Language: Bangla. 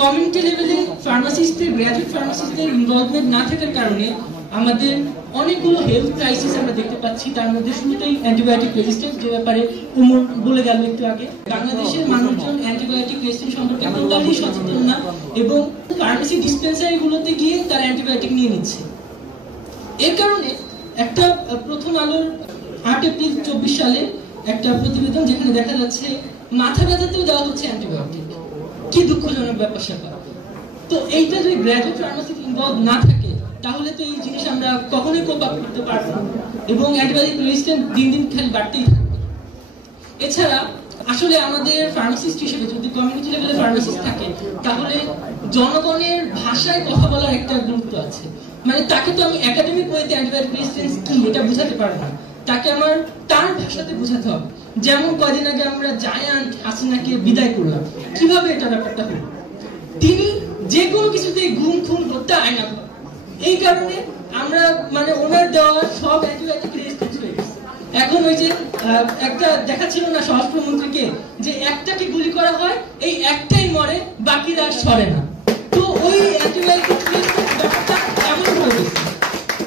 কমিউনিটি লেভেলে ফার্মাসিস্টদের গ্র্যাজুয়েট ফার্মাসিস্টদের ইনভলভমেন্ট না থাকার কারণে আমাদের অনেকগুলো হেলথ ক্রাইসিস আমরা দেখতে পাচ্ছি। তার মধ্যে শুরুতেই অ্যান্টিবায়োটিক রেজিস্ট্যান্স, যে ব্যাপারে উমর বলে গেল একটু আগে। বাংলাদেশের মানুষজন অ্যান্টিবায়োটিক রেজিস্ট্যান্স সম্পর্কে টোটালি সচেতন না এবং ফার্মেসি ডিসপেন্সারি গুলোতে গিয়ে তারা অ্যান্টিবায়োটিক নিয়ে নিচ্ছে। এর কারণে একটা প্রথম আলোর 8 এপ্রিল 24 সালে একটা প্রতিবেদন, যেখানে দেখা যাচ্ছে মাথা ব্যথাতেও দেওয়া হচ্ছে অ্যান্টিবায়োটিক। কি দুঃখজনক ব্যাপার স্যাপার। তো এইটা যদি গ্র্যাজুয়েট ফার্মাসিস্ট ইনভলভ না থাকে তাহলে তো এই জিনিস আমরা কখনোই কোপ আপ করতে পারবো না এবং অ্যান্টিবায়োটিক রেজিস্ট্যান্স দিন দিন খালি বাড়তেই থাকবে। এছাড়া আসলে আমাদের ফার্মাসিস্ট হিসেবে যদি কমিউনিটি লেভেলে ফার্মাসিস্ট থাকে তাহলে জনগণের ভাষায় কথা বলার একটা গুরুত্ব আছে। মানে তাকে তো আমি একাডেমিক ওয়েতে অ্যান্টিবায়োটিক রেজিস্ট্যান্স কি এটা বোঝাতে পারবো না, তাকে আমার তার ভাষাতে বোঝাতে হবে। যেমন কদিন আগে আমরা জায়ান্ট হাসিনাকে বিদায় করলাম, কিভাবে এটা ব্যাপারটা হলো? তিনি যে কোনো কিছুতে গুম খুন হত্যা আয়না, এই কারণে আমরা মানে ওনার দেওয়া সব অ্যান্টিবায়োটিক রেজিস্ট্যান্স হয়ে গেছে। এখন ওই যে একটা দেখাচ্ছিল না স্বরাষ্ট্রমন্ত্রীকে, যে একটাকে গুলি করা হয়, এই একটাই মরে, বাকিরা সরে না।